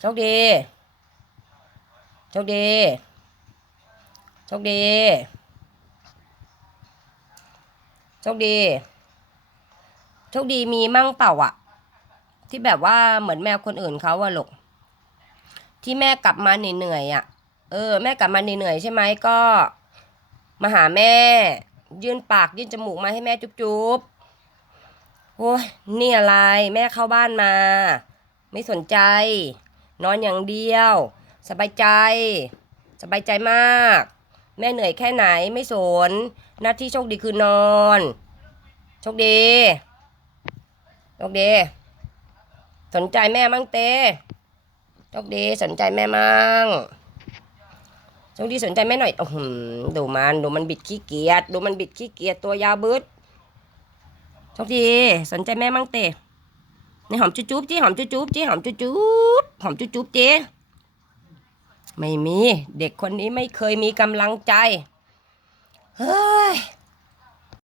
โชคดีโชคดีโชคดีโชคดีโชคดีมีมั่งเปล่าอะที่แบบว่าเหมือนแมวคนอื่นเขาอะลูกที่แม่กลับมาเหนื่อยๆอะเออ แม่กลับมาเหนื่อยใช่ไหมก็ มาหาแม่ ยื่นปากยื่นจมูกมาให้แม่จุ๊บๆโอ้ยนี่อะไร แม่เข้าบ้านมา ไม่สนใจ นอนอย่างเดียว สบายใจ สบายใจมาก แม่เหนื่อยแค่ไหนไม่สน หน้าที่โชคดีคือนอน โชคดี โชคดี สนใจแม่มั่งเต้โชคดีสนใจแม่มั่งโชคดีสนใจแม่หน่อยโอ้โหดูมันดูมันบิดขี้เกียจดูมันบิดขี้เกียจตัวยาวบึดโชคดีสนใจแม่มั่งเต้ ในหอมจุ๊บๆจีหอมจุ๊บๆจีหอมจุ๊บหอมจุ๊บๆจีไม่มี เด็กคนนี้ไม่เคยมีกำลังใจ